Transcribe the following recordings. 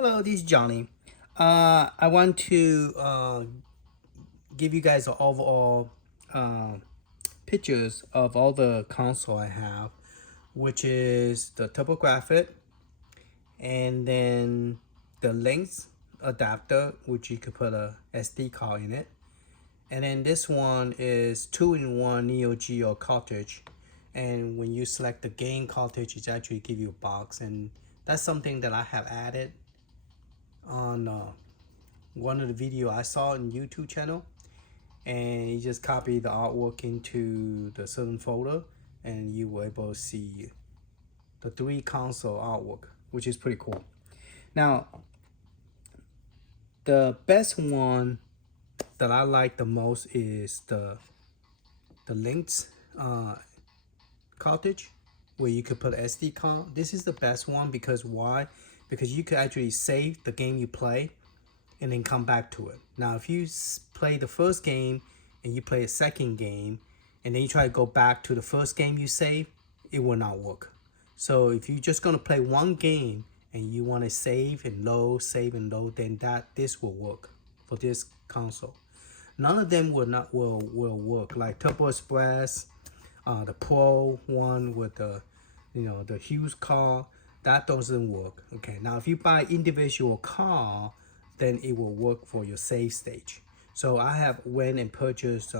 Hello, this is Johnny. I want to give you guys an overall pictures of all the console I have, which is the TurboGrafx, and then the Lynx adapter, which you could put a SD card in it, and then this one is 2-in-1 Neo Geo cartridge. And when you select the game cartridge, it actually give you a box, and that's something that I have added on one of the video I saw in YouTube channel, and you just copy the artwork into the certain folder and you will able to see the 3 console artwork, which is pretty cool. Now the best one that I like the most is the Lynx cartridge, where you could put SD card. This is the best one because why? Because you could actually save the game you play and then come back to it. Now, if you play the first game and you play a second game and then you try to go back to the first game you saved, it will not work. So if you're just gonna play one game and you want to save and load, then this will work for this console. None of them will work, like Turbo Express, the Pro one with the the huge car, that doesn't work. Okay, now if you buy individual car, then it will work for your save stage. So I have went and purchased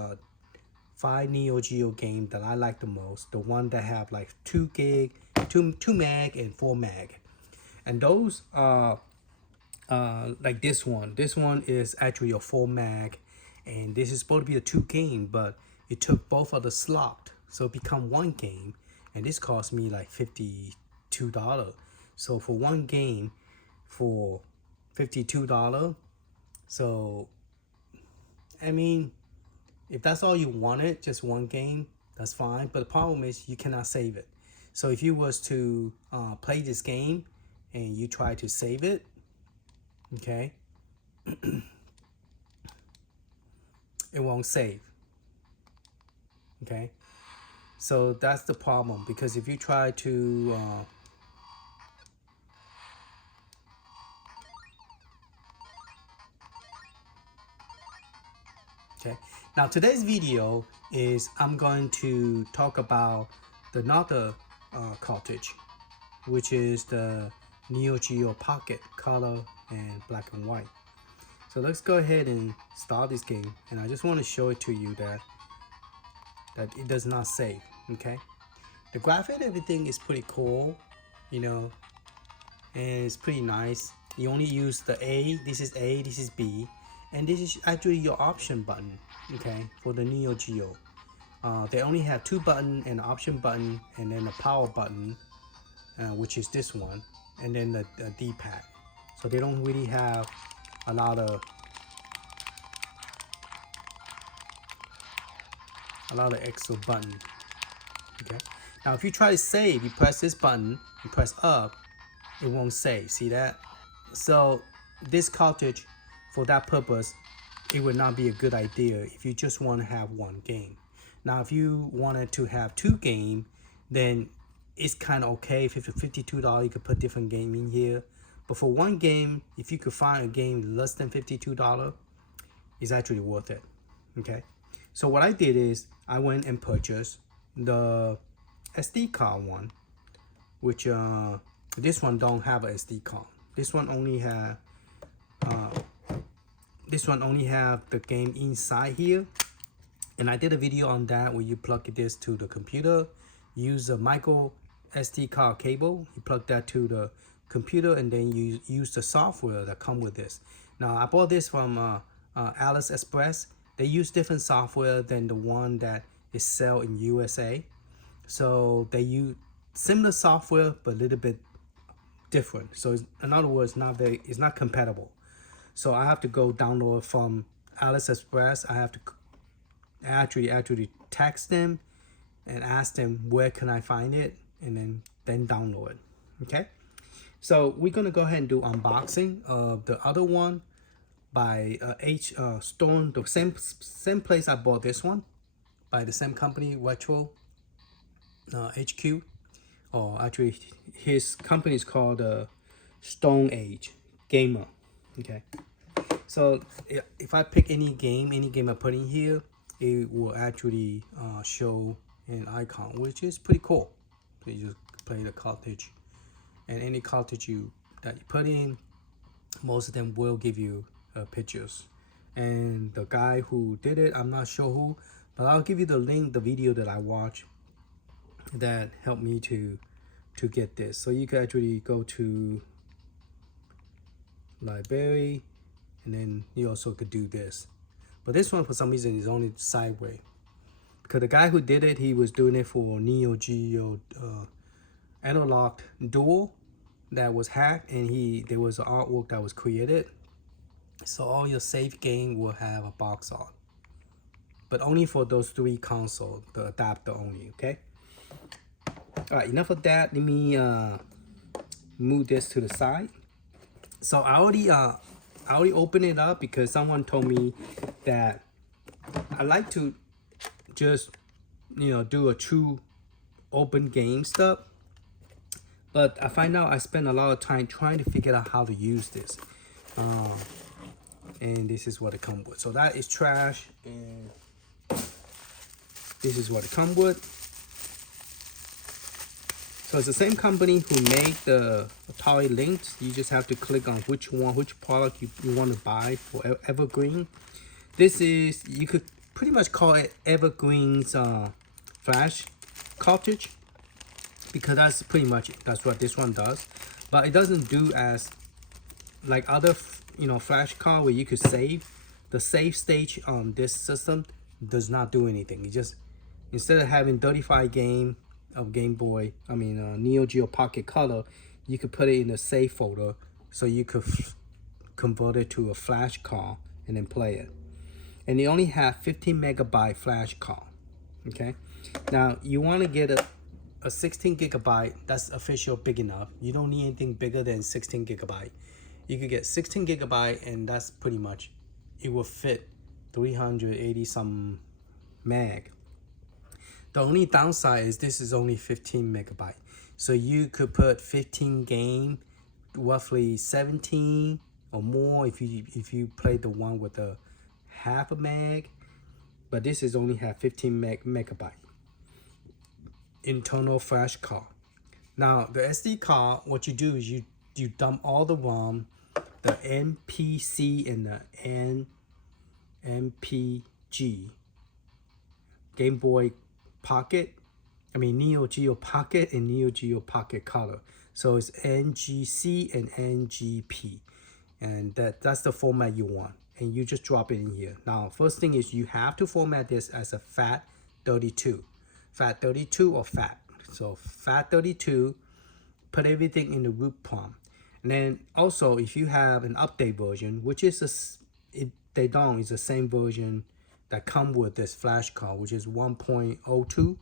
5 Neo Geo games that I like the most. The one that have like 2 gig, 2 meg and 4 meg. And those are like this one. This one is actually a 4 meg, and this is supposed to be a 2 game, but it took both of the slot, so it become 1 game, and this cost me like $52. So for 1 game for $52, so I mean, if that's all you wanted, just 1 game, that's fine. But the problem is you cannot save it. So if you was to play this game and you try to save it, okay, it won't save. Okay, so that's the problem, because if you try to okay, now today's video is I'm going to talk about the another cartridge, which is the Neo Geo Pocket color and black and white. So let's go ahead and start this game, and I just want to show it to you that it does not save. Okay, the graphic, everything is pretty cool, and it's pretty nice. You only use the A, this is A, this is B, and this is actually your option button, okay, for the Neo Geo. They only have 2 buttons, an option button and then a power button, which is this one, and then the D-pad. So they don't really have a lot of extra button. Okay, now if you try to save, you press this button, you press up, it won't save. See that? So this cartridge, for that purpose, it would not be a good idea if you just want to have 1 game. Now if you wanted to have 2 games, then it's kind of okay. For $52, you could put different game in here. But for 1 game, if you could find a game less than $52, it's actually worth it. Okay, so what I did is I went and purchased the SD card one, which this one don't have a SD card. This one only have the game inside here, and I did a video on that where you plug this to the computer, use a micro SD card cable, you plug that to the computer, and then you use the software that come with this. Now I bought this from AliExpress. They use different software than the one that is sell in USA. So they use similar software but a little bit different. So in other words, it's not compatible. So I have to go download from AliExpress. I have to actually text them and ask them where can I find it, and then download it. Okay, so we're gonna go ahead and do unboxing of the other one by Stone, the same place I bought this one, by the same company, Retro HQ, or actually his company is called Stone Age. gamer. Okay, so if I pick any game I put in here, it will actually show an icon, which is pretty cool. So you just play the cartridge, and any cartridge that you put in, most of them will give you pictures. And the guy who did it, I'm not sure who, but I'll give you the link, the video that I watched that helped me to get this. So you can actually go to library, and then you also could do this. But this one for some reason is only sideways, because the guy who did it, he was doing it for Neo Geo Analog Duel that was hacked, and there was an artwork that was created. So all your save game will have a box art, but only for those 3 consoles, the adapter only. Okay. All right, enough of that. Let me move this to the side. So I already opened it up because someone told me that I like to just do a true open game stuff, but I find out I spend a lot of time trying to figure out how to use this. And this is what it comes with. So that is trash, and this is what it comes with. So it's the same company who made the Atari Lynx. You just have to click on which product you want to buy for Evergreen. This is, you could pretty much call it Evergreen's flash cartridge, because that's what this one does. But it doesn't do as like other flash card where you could save. The save stage on this system does not do anything. It just, instead of having 35 game of Neo Geo Pocket Color, you could put it in the save folder, so you could convert it to a flash card and then play it. And they only have 15 megabyte flash card. Okay, now you want to get a 16 gigabyte. That's official big enough. You don't need anything bigger than 16 gigabyte. You could get 16 gigabyte, and that's pretty much, it will fit 380 some meg. The only downside is this is only 15 megabyte. So you could put 15 game, roughly 17 or more if you play the one with the half a meg. But this is only have 15 megabyte internal flash card. Now the SD card, what you do is you dump all the ROM, the NPC and the NPG, Game Boy Pocket, Neo Geo Pocket and Neo Geo Pocket Color. So it's NGC and NGP, and that's the format you want, and you just drop it in here. Now first thing is you have to format this as a FAT32, FAT32 or FAT. So FAT32, put everything in the root prompt. And then also, if you have an update version, which is is the same version that come with this flash card, which is 1.02.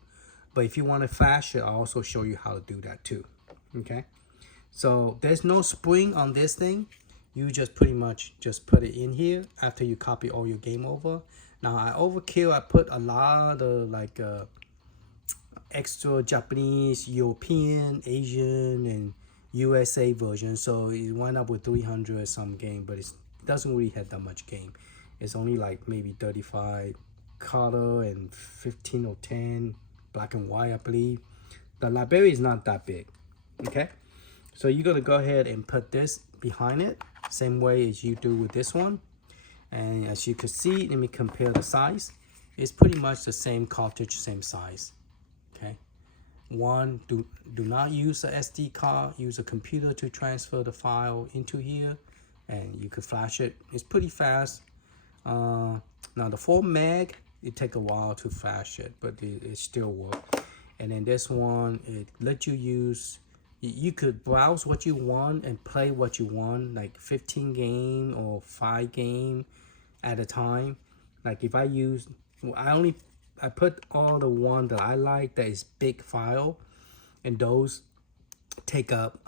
But if you want to flash it, I'll also show you how to do that too. Okay, so there's no spring on this thing. You just pretty much just put it in here after you copy all your game over. Now I overkill. I put a lot of like extra Japanese, European, Asian, and USA version, so it went up with 300 some game, but it doesn't really have that much game. It's only like maybe 35 color and 15 or 10 black and white, I believe. The library is not that big. Okay, so you're gonna go ahead and put this behind it, same way as you do with this one. And as you can see, let me compare the size. It's pretty much the same cartridge, same size. Okay, one, do not use a SD card. Use a computer to transfer the file into here, and you could flash it. It's pretty fast. Now the 4 meg, it take a while to flash it, but it still works. And then this one, it lets you use, you could browse what you want and play what you want, like 15 game or 5 game at a time. Like if I use, I put all the one that I like that is big file, and those take up,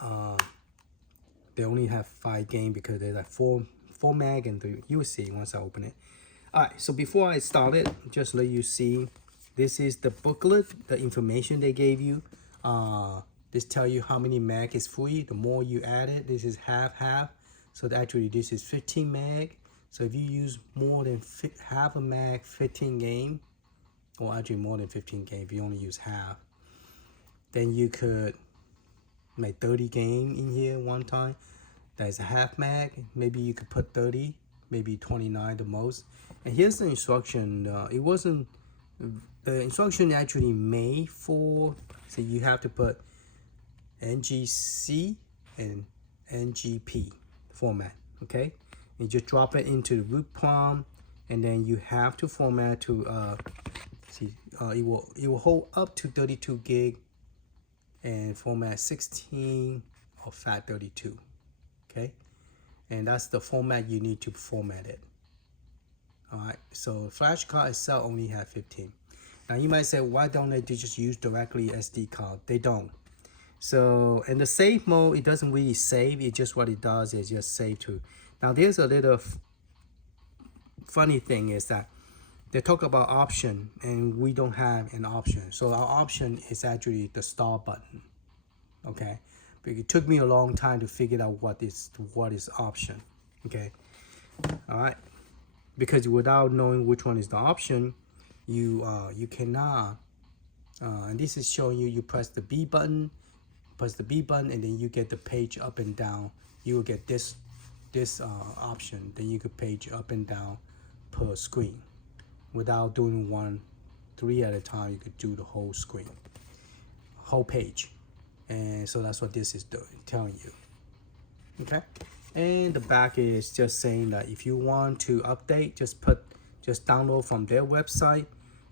they only have 5 game because there's like 4 meg and 3. You will see once I open it. All right, so before I start it, just let you see, this is the booklet, the information they gave you. This tell you how many meg is free. The more you add it, this is half. So actually this is 15 meg. So if you use more than half a meg, 15 game, or actually more than 15 game, if you only use half, then you could make 30 game in here one time. That's a half mag. Maybe you could put 30, maybe 29 the most. And here's the instruction. It wasn't, the instruction actually made for, so you have to put NGC and NGP format, okay? You just drop it into the root prompt, and then you have to format to it will hold up to 32 gig and format 16 or FAT32, okay? And that's the format you need to format it. All right, so flash card itself only have 15. Now you might say, why don't they just use directly SD card? They don't. So in the save mode, it doesn't really save. It just, what it does is just save to. Now there's a little funny thing is that they talk about option and we don't have an option. So our option is actually the star button, okay? But it took me a long time to figure out what is option, okay? All right, because without knowing which one is the option, you cannot. And this is showing you press the B button, and then you get the page up and down. You will get this option. Then you could page up and down per screen. Without doing 3 at a time, you could do the whole screen, whole page. And so that's what this is doing, telling you. Okay. And the back is just saying that if you want to update, just download from their website,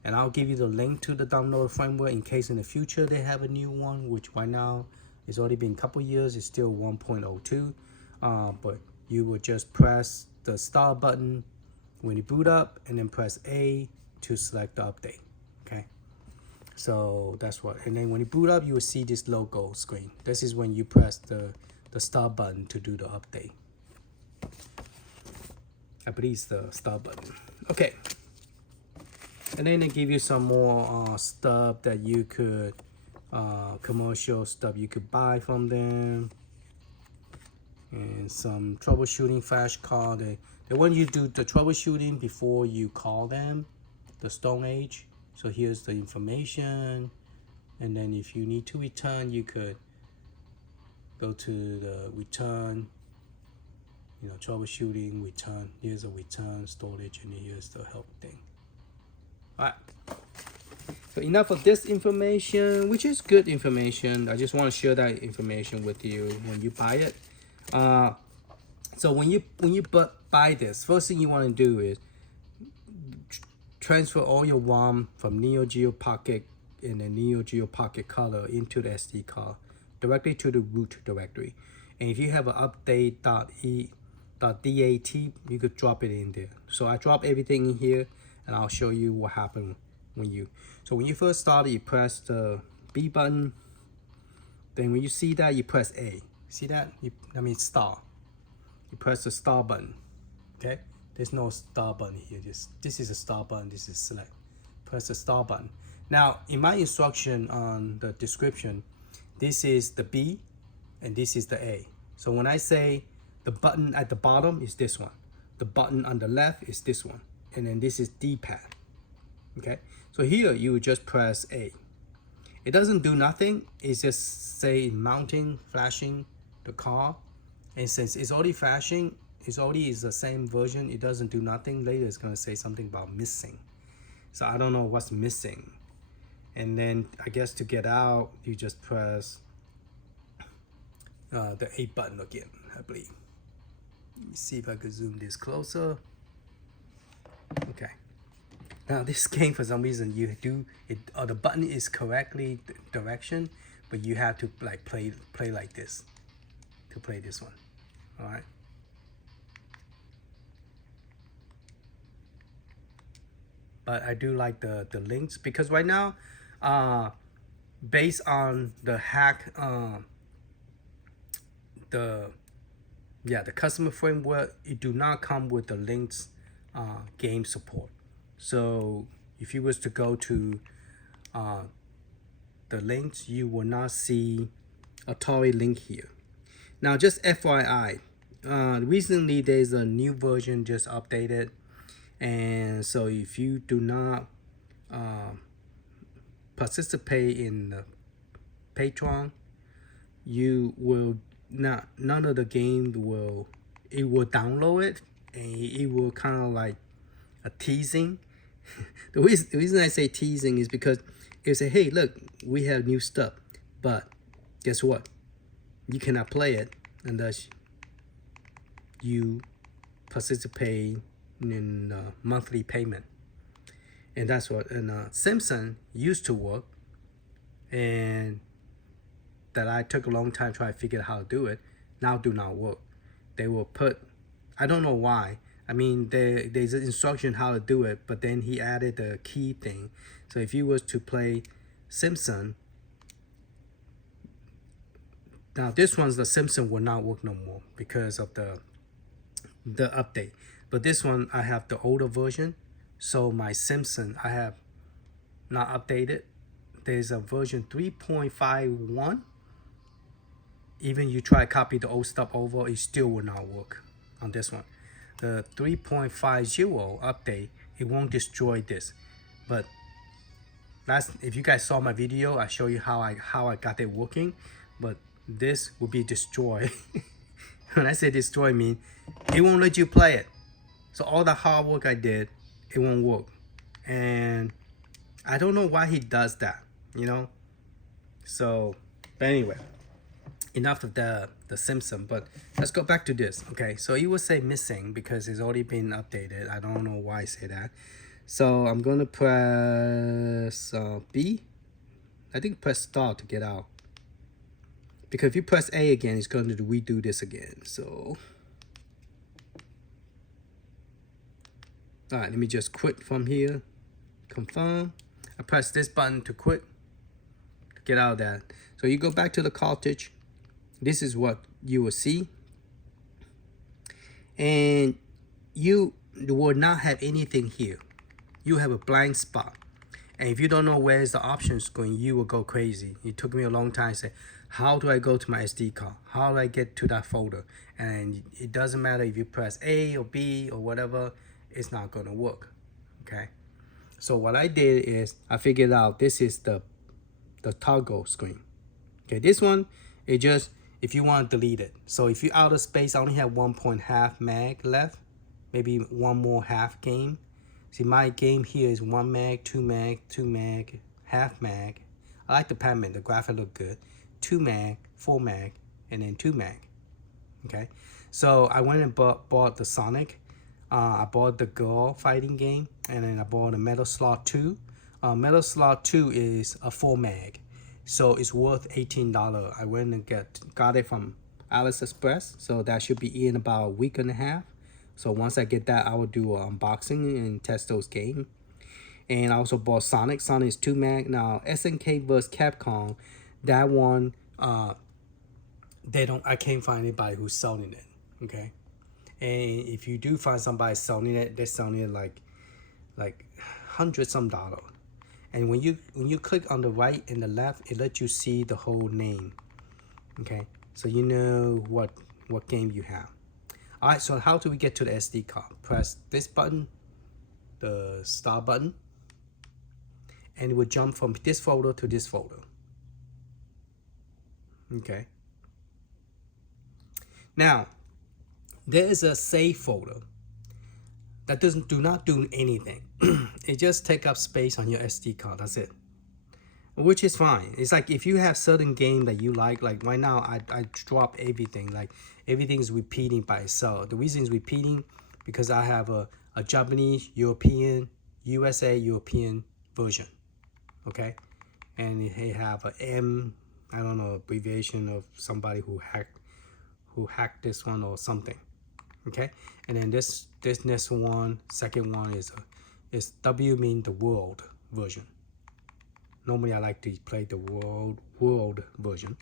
and I'll give you the link to the download framework in case in the future they have a new one, which right now it's already been a couple years. It's still 1.02, but you would just press the start button when you boot up, and then press A to select the update. Okay, so that's what. And then when you boot up, you will see this logo screen. This is when you press the start button to do the update. I believe it's the start button. Okay, and then they give you some more stuff that you could commercial stuff you could buy from them, and some troubleshooting flash card. They want you to do the troubleshooting before you call them, the Stone Age. So here's the information, and then if you need to return, you could go to the return, troubleshooting, return. Here's a return, storage, and here's the help thing. All right. So enough of this information, which is good information. I just want to share that information with you when you buy it. So when you buy this, first thing you want to do is transfer all your ROM from Neo Geo Pocket and the Neo Geo Pocket Color into the SD card directly to the root directory. And if you have an update.dat, you could drop it in there. So I drop everything in here, and I'll show you what happened when you. So when you first start, you press the B button. Then when you see that, you press A. See that? Star. You press the star button. Okay, there's no star button here. This is a star button. This is select. Press the star button. Now in my instruction on the description, this is the B and this is the A. So when I say the button at the bottom is this one, the button on the left is this one, and then this is D-pad. Okay, so here you would just press A. It doesn't do nothing. It's just say mounting, flashing the card. And since it's already flashing, it's already is the same version, it doesn't do nothing. Later it's gonna say something about missing. So I don't know what's missing. And then I guess to get out, you just press the A button again, I believe. Let me see if I could zoom this closer. Okay. Now this game, for some reason, you do it. The button is correctly direction, but you have to like play like this to play this one. All right. But I do like the Lynx, because right now, based on the hack, the customer framework, it do not come with the Lynx game support. So if you was to go to the Lynx, you will not see Atari Lynx here. Now just FYI, recently there's a new version just updated, and so if you do not participate in the Patreon, you will not, none of the game will, it will download it, and it will kind of like a teasing. The reason I say teasing is because it say, hey, look, we have new stuff, but guess what, you cannot play it unless you participate in monthly payment. And that's what, and Simpson used to work, and that I took a long time trying to figure out how to do it, now do not work. They will put, I don't know why. I mean, there's an instruction how to do it, but then he added the key thing. So if you was to play Simpson, now this one's the Simpson will not work no more because of the update. But this one, I have the older version, so my Simpson I have not updated. There's a version 3.51. Even you try to copy the old stuff over, it still will not work on this one. The 3.50 update, it won't destroy this. But that's, if you guys saw my video, I show you how I got it working. But this will be destroyed. When I say destroy, I mean it won't let you play it. So all the hard work I did, it won't work. And I don't know why he does that, you know. So, but anyway, enough of the Simpson, but let's go back to this. Okay, so it will say missing because it's already been updated. I don't know why I say that. So I'm gonna press B. I think press start to get out, because if you press A again, it's going to redo this again. So all right, let me just quit from here. Confirm. I press this button to quit, to get out of that. So you go back to the cartridge. This is what you will see, and you will not have anything here. You have a blank spot, and if you don't know where's the options going, you will go crazy. It took me a long time to say, how do I go to my SD card? How do I get to that folder? And it doesn't matter if you press A or B or whatever, it's not gonna work. Okay, so what I did is I figured out this is the toggle screen. Okay, this one, it just, if you want to delete it. So if you out of space, I only have 1.5 meg left, maybe one more half game. See, my game here is 1 meg, 2 meg, 2 meg, half meg. I like the pattern, the graphic look good. 2 meg, 4 meg, and then 2 meg. Okay, so I went and bought the Sonic. I bought the Girl fighting game, and then I bought a Metal Slug 2. Metal Slug 2 is a 4 meg. So it's worth $18. I went and got it from AliExpress. So that should be in about a week and a half. So once I get that, I will do an unboxing and test those games. And I also bought Sonic. Sonic is 2 meg. Now SNK vs Capcom, that one, I can't find anybody who's selling it. Okay, and if you do find somebody selling it, they're selling it like $100 some. And when you click on the right and the left, it lets you see the whole name. Okay, so you know what game you have. All right, so how do we get to the SD card? Press this button, the start button, and it will jump from this folder to this folder. Okay. Now, there is a save folder that do not do anything. It just take up space on your SD card. That's it, which is fine. It's like if you have certain game that you like right now, I drop everything. Like everything's repeating by itself. The reason it's repeating because I have a Japanese, European, USA, European version. Okay, and they have a M, I don't know, abbreviation of somebody who hacked this one or something. Okay, and then this next one, second one is W, mean the world version. Normally I like to play the world version,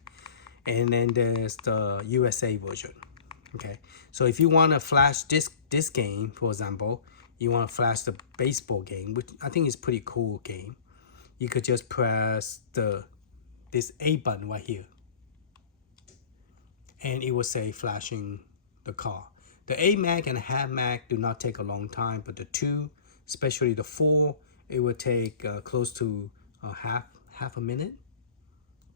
and then there's the USA version. Okay, so if you want to flash this game, for example, you want to flash the baseball game, which I think is pretty cool game, you could just press this A button right here, and it will say flashing the car. The 8 mag and a half mag do not take a long time, but the 2, especially the 4, it will take close to half a minute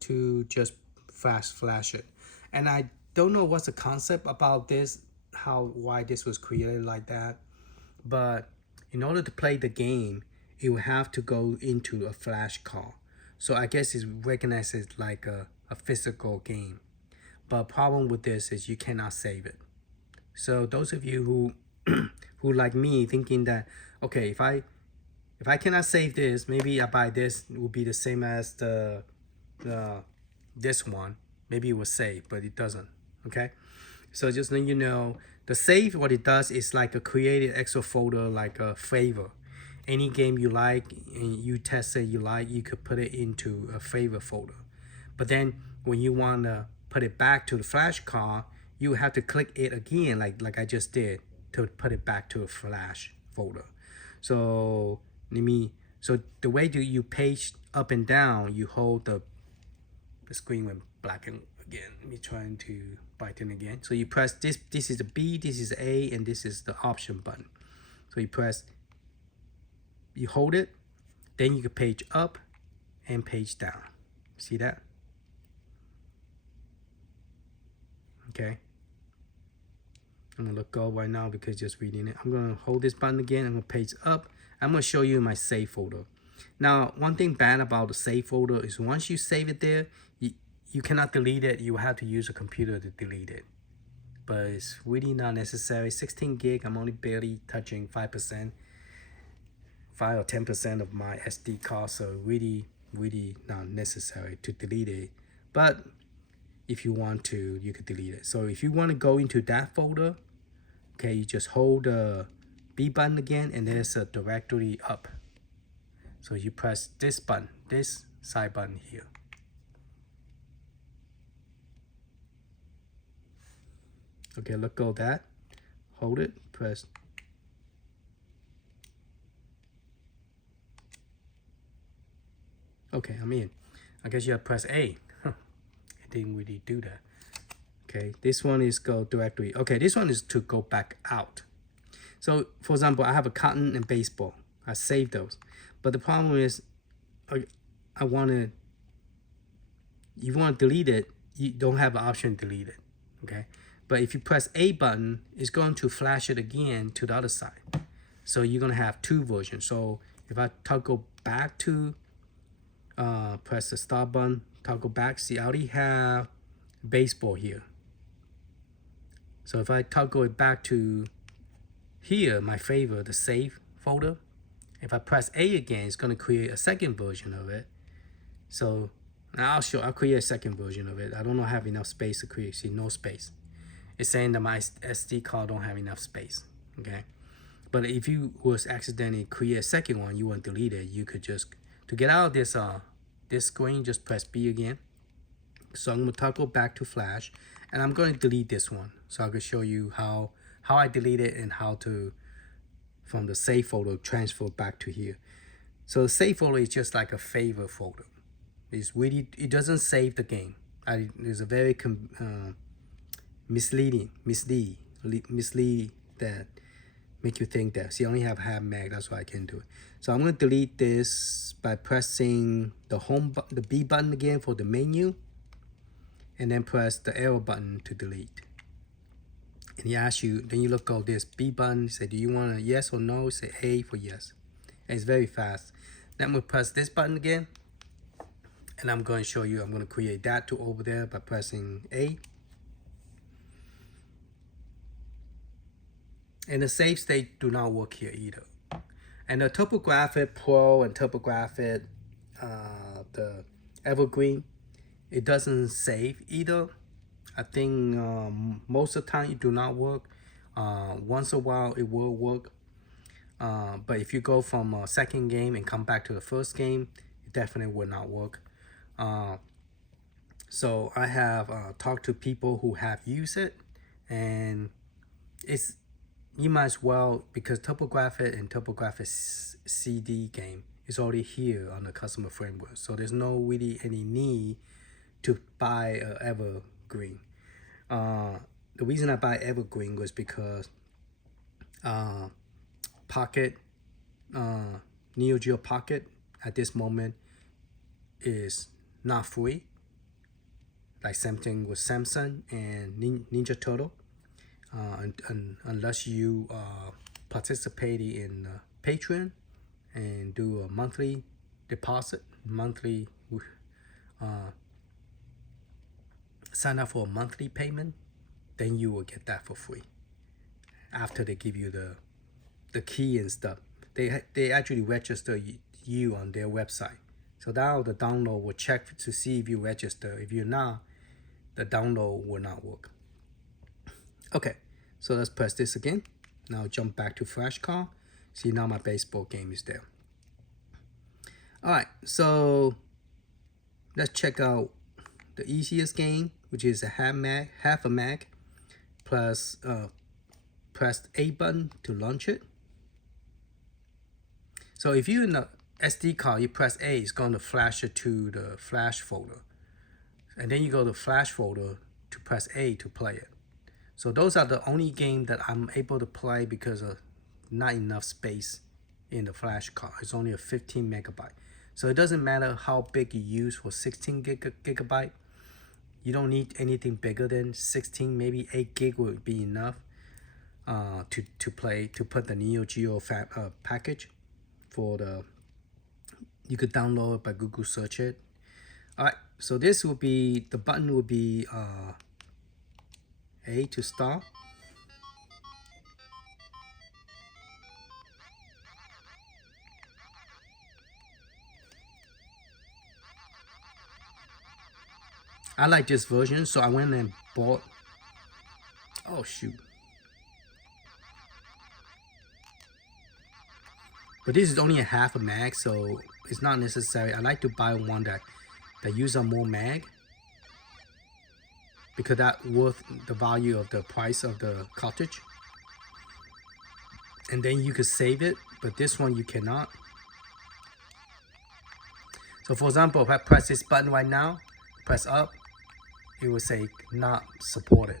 to just fast flash it. And I don't know what's the concept about this, why this was created like that, but in order to play the game, it will have to go into a flash card. So I guess it's recognized as like a physical game. But problem with this is you cannot save it. So those of you who like me thinking that, okay, if I cannot save this, maybe I buy this, it will be the same as this one. Maybe it will save, but it doesn't. Okay, so just let you know, the save, what it does is like a created extra folder, like a favor. Any game you like and you test it you like, you could put it into a favor folder. But then when you want to put it back to the flash card, you have to click it again, like I just did, to put it back to a flash folder. So so the way you page up and down, you hold the screen went black and again. Let me trying to button again. So you press this. This is the B, this is the A, and this is the option button. So you press, you hold it, then you can page up and page down. See that? Okay. I'm gonna let go right now because just reading it. I'm gonna hold this button again. I'm gonna page up. I'm gonna show you my save folder. Now, one thing bad about the save folder is once you save it there, you cannot delete it. You have to use a computer to delete it. But it's really not necessary. 16 gig, I'm only barely touching 5%, 5 or 10% of my SD card, so really not necessary to delete it. But if you want to, you could delete it. So if you want to go into that folder, okay, you just hold the B button again, and there's a directory up. So you press this button, this side button here. Okay, let go of that. Hold it, press. Okay, I'm in. I guess you have to press A. It didn't really do that. Okay, this one is go directory. Okay, this one is to go back out. So, for example, I have a cotton and baseball. I saved those. But the problem is, you want to delete it, you don't have an option to delete it, okay? But if you press A button, it's going to flash it again to the other side. So you're gonna have two versions. So if I toggle back to, press the start button, toggle back, see I already have baseball here. So if I toggle it back to here, my favorite, the save folder, if I press A again, it's going to create a second version of it. So I'll create a second version of it. I don't have enough space to create. See, no space. It's saying that my SD card don't have enough space. Okay, but if you was accidentally create a second one, you want to delete it, you could just, to get out of this this screen, just press B again. So I'm going to toggle back to flash, and I'm going to delete this one. So I can show you how I delete it and how to, from the save folder, transfer back to here. So the save folder is just like a favor folder. It's really, it doesn't save the game. There's a very mislead that make you think that. See, I only have half meg, that's why I can't do it. So I'm going to delete this by pressing the home button, the B button again for the menu, and then press the arrow button to delete. And he asks you, then you look at this B button, say, do you want a yes or no? Say A for yes. And it's very fast. Then I'm going to press this button again, and I'm going to show you, I'm going to create that to over there by pressing A. And the save state do not work here either. And the TurboGrafx Pro and TurboGrafx, the Evergreen, it doesn't save either. I think most of the time it do not work. Once in a while it will work. But if you go from a second game and come back to the first game, it definitely will not work. So I have talked to people who have used it, and it's, you might as well, because TurboGrafx and TurboGrafx CD game is already here on the customer framework. So there's no really any need to buy a Evergreen. the reason I buy Evergreen was because Pocket, Neo Geo Pocket at this moment is not free, like same thing with Samsung and Ninja Turtle, unless you participate in Patreon and do a monthly deposit, monthly sign up for a monthly payment, then you will get that for free after they give you the key and stuff. They actually register you on their website. So now the download will check to see if you register. If you're not, the download will not work. Okay, so let's press this again. Now jump back to flashcard. See, now my baseball game is there. All right, so let's check out the easiest game, which is a half a mag, plus press A button to launch it. So if you're in the SD card, you press A, it's going to flash it to the flash folder. And then you go to flash folder to press A to play it. So those are the only game that I'm able to play because of not enough space in the flash card. It's only a 15 megabyte. So it doesn't matter how big you use for 16 gigabyte. You don't need anything bigger than 16, maybe 8 gig would be enough to put the Neo Geo package for the, you could download it by Google search it. All right, so this will be, the button will be A to start. I like this version, so I went and bought, oh shoot. But this is only a half a mag, so it's not necessary. I like to buy one that uses more mag, because that's worth the value of the price of the cartridge. And then you could save it, but this one you cannot. So for example, if I press this button right now, press up, it will say not supported,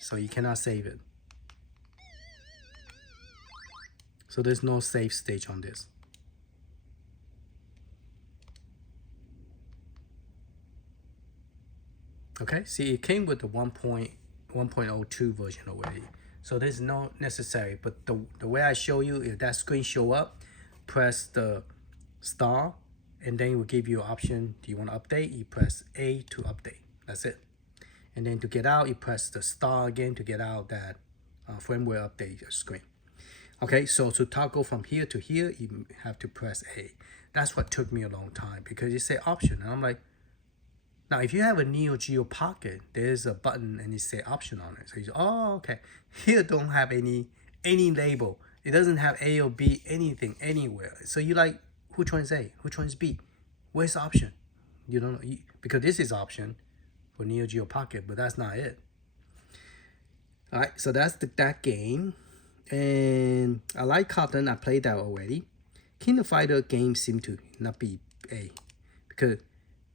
so you cannot save it. So there's no save stage on this. Okay, see, it came with the 1.02 version already, so there's no necessary. But the way I show you, if that screen show up, press the star, and then it will give you an option. Do you want to update? You press A to update. That's it. And then to get out, you press the star again to get out that firmware update screen. Okay, so to toggle from here to here, you have to press A. That's what took me a long time, because it said option, and I'm like, now if you have a Neo Geo Pocket, there's a button and it say option on it. So you say, oh, okay, here don't have any label. It doesn't have A or B, anything, anywhere. So you like, which one is A? Which one is B? Where's the option? You don't know, because this is option for Neo Geo Pocket, but that's not it. All right, so that's that game. And I like Cotton, I played that already. King of Fighter games seem to not be A, because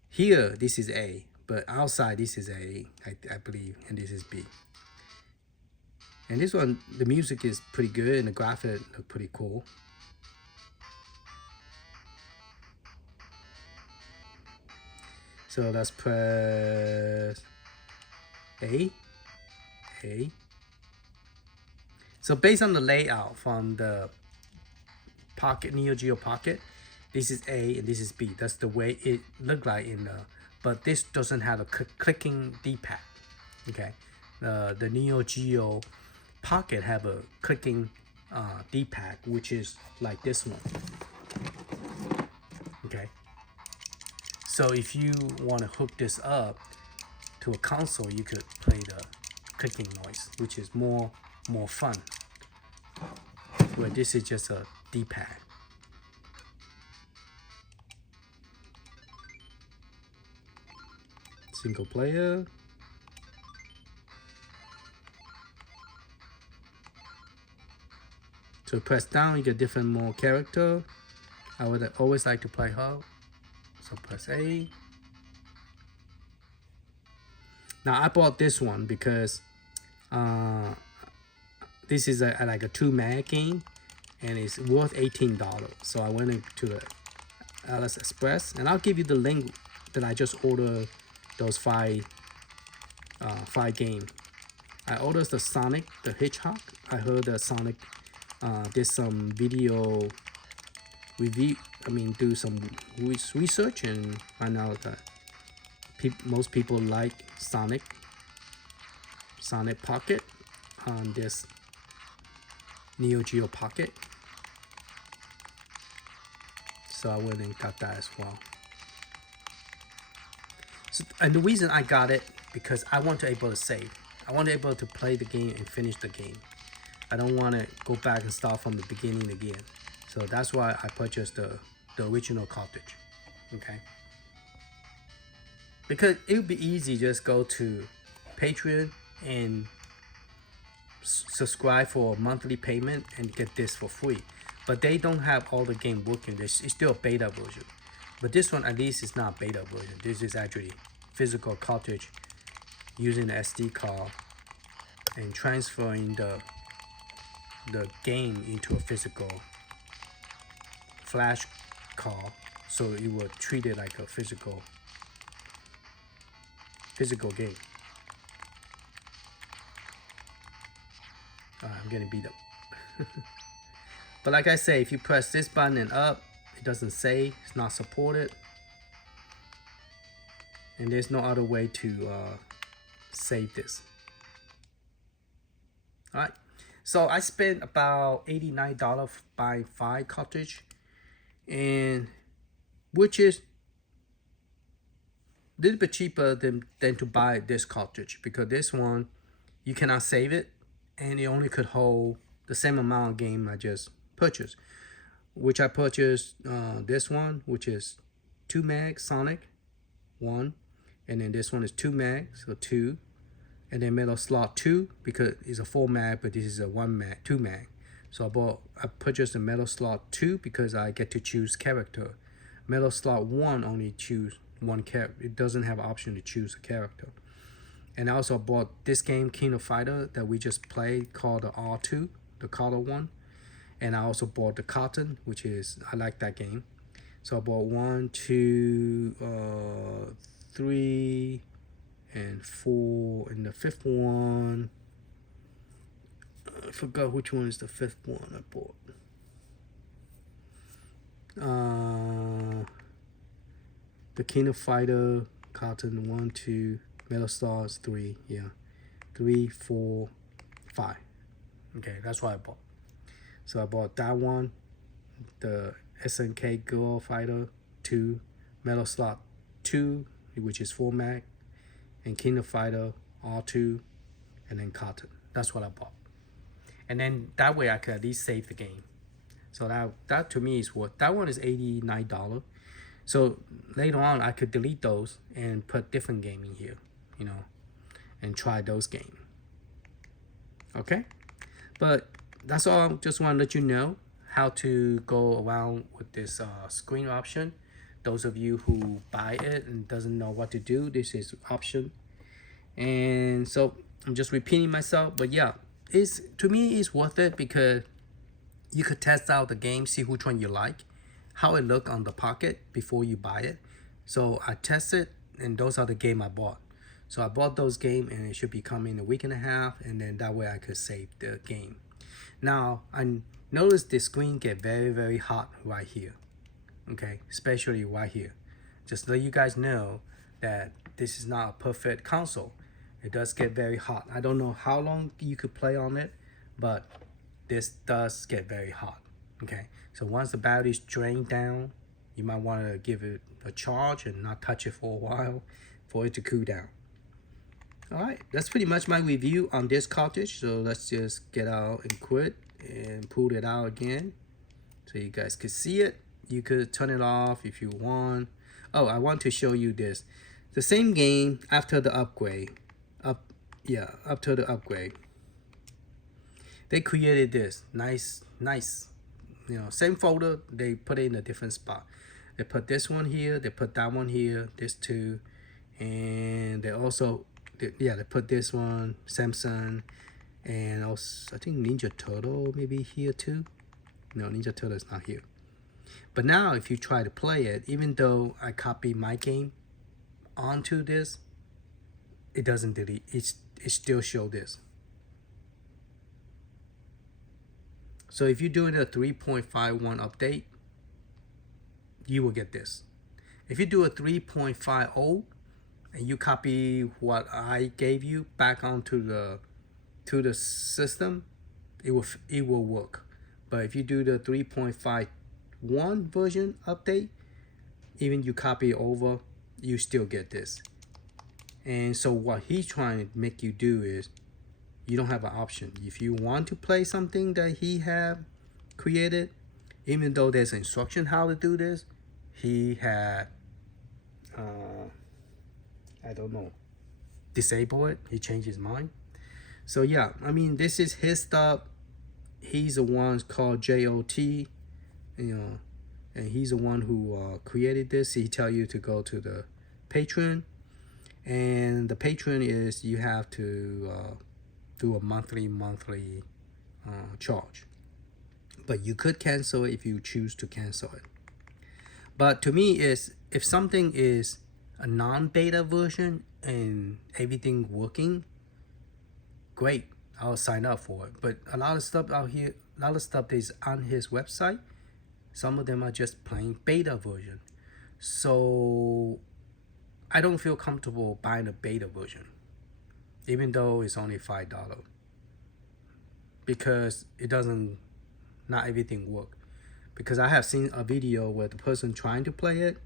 here this is A, but outside this is A, I believe, and this is B. And this one, the music is pretty good and the graphics look pretty cool. So let's press A. So based on the layout from the Pocket, Neo Geo Pocket, this is A and this is B. That's the way it looked like in the, but this doesn't have a clicking D-pad. Okay, the Neo Geo Pocket have a clicking D-pad, which is like this one. Okay, so if you want to hook this up to a console, you could play the clicking noise, which is more fun. Where this is just a D-pad. Single player. So press down, you get different more character. I would always like to play her. So press A. Now I bought this one because This is like a 2 mag game, and it's worth $18. So I went into the AliExpress, and I'll give you the link that I just ordered those five game. I ordered the Sonic the Hedgehog. I heard that Sonic did some video review. Do some research and find out that most people like Sonic Pocket on this Neo Geo Pocket. So I went and got that as well. So, and the reason I got it because I want to able to save. I want to able to play the game and finish the game. I don't want to go back and start from the beginning again. So that's why I purchased the original cartridge. Okay. Because it would be easy just go to Patreon and subscribe for a monthly payment and get this for free. But they don't have all the game working. It's still a beta version. But this one at least is not beta version. This is actually physical cartridge using the SD card and transferring the game into a physical flash card, so it will treat it like a physical game. I'm getting beat up. But like I say, if you press this button and up, it doesn't save. It's not supported, and there's no other way to save this. All right, so I spent about $89 buying 5 cartridge, and which is a little bit cheaper than to buy this cartridge, because this one you cannot save it, and it only could hold the same amount of game I just purchased, which I purchased this one, which is 2 mag Sonic 1, and then this one is 2 mag, so 2, and then metal slot 2 because it's a 4 mag, but this is a 2 mag. So I purchased the metal slot 2 because I get to choose character. Metal slot 1 only choose one character. It doesn't have an option to choose a character. And I also bought this game, King of Fighter, that we just played, called the R2, the color one. And I also bought the Cotton, which is, I like that game. So I bought 1, 2, 3, and 4, and the 5th one, I forgot which one is the 5th one I bought. The King of Fighter, Cotton, 1, 2, Metal Stars 3, yeah, 3, 4, 5. Okay, that's what I bought. So I bought that one, the SNK Girl Fighter 2, Metal Slot 2, which is 4 mag, and King of Fighter R2, and then Cotton. That's what I bought. And then that way I could at least save the game. So that to me is worth. That one is $89. So later on I could delete those and put different game in here, you know, and try those games. Okay, but that's all. Just want to let you know how to go around with this screen option. Those of you who buy it and doesn't know what to do, this is option. And so I'm just repeating myself, but yeah, to me it's worth it because you could test out the game, see which one you like, how it look on the pocket before you buy it. So I tested, and those are the game I bought. So I bought those game, and it should be coming in a week and a half, and then that way I could save the game. Now I noticed the screen get very, very hot right here. Okay, especially right here. Just let you guys know that this is not a perfect console. It does get very hot. I don't know how long you could play on it, but this does get very hot. Okay, so once the battery's drained down, you might want to give it a charge and not touch it for a while for it to cool down. All right, that's pretty much my review on this cartridge. So let's just get out and quit and pull it out again so you guys can see it. You could turn it off if you want. Oh, I want to show you this. The same game after the upgrade. After the upgrade. They created this nice, you know, same folder, they put it in a different spot. They put this one here, they put that one here, this two, and they also yeah, they put this one, Samsung, and also I think Ninja Turtle maybe here too. No, Ninja Turtle is not here. But now if you try to play it, even though I copy my game onto this, it doesn't delete. It still show this. So if you're doing a 3.51 update, you will get this. If you do a 3.50 and you copy what I gave you back onto the system, it will work. But if you do the 3.51 version update, even you copy it over, you still get this. And so what he's trying to make you do is, you don't have an option. If you want to play something that he have created, even though there's instruction how to do this, he had I don't know, disable it. He changed his mind. So yeah, I mean, this is his stuff. He's the one called JOT, you know, and he's the one who created this. He tell you to go to the Patreon, and the Patreon is you have to do a monthly charge, but you could cancel it if you choose to cancel it. But to me, is if something is a non-beta version and everything working, great, I'll sign up for it. But a lot of stuff out here, a lot of stuff is on his website, some of them are just plain beta version. So I don't feel comfortable buying a beta version, even though it's only $5, because it doesn't, not everything work. Because I have seen a video where the person trying to play it,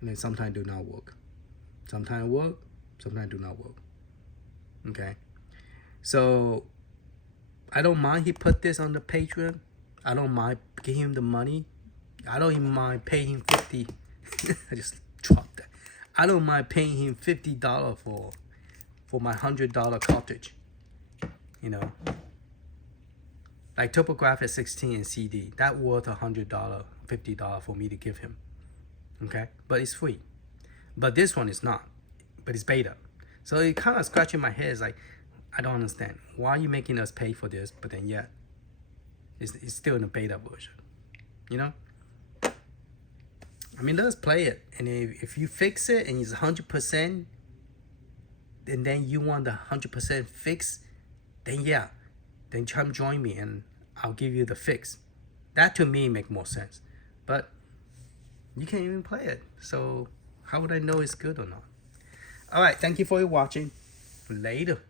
and then sometimes do not work. Sometimes work, sometimes do not work. Okay, so I don't mind he put this on the Patreon. I don't mind giving him the money. I don't even mind paying him 50. I just dropped that. I don't mind paying him $50 for my $100 cartridge. You know, like TurboGrafx 16 and CD, that worth $100, $50 for me to give him. Okay, but it's free. But this one is not, but it's beta. So it kind of scratching my head. It's like, I don't understand. Why are you making us pay for this? But then yet, it's still in a beta version. You know? I mean, let's play it. And if you fix it and it's 100%, and then you want the 100% fix, then yeah, then come join me and I'll give you the fix. That to me make more sense. But you can't even play it. So how would I know it's good or not? All right, thank you for watching. Later.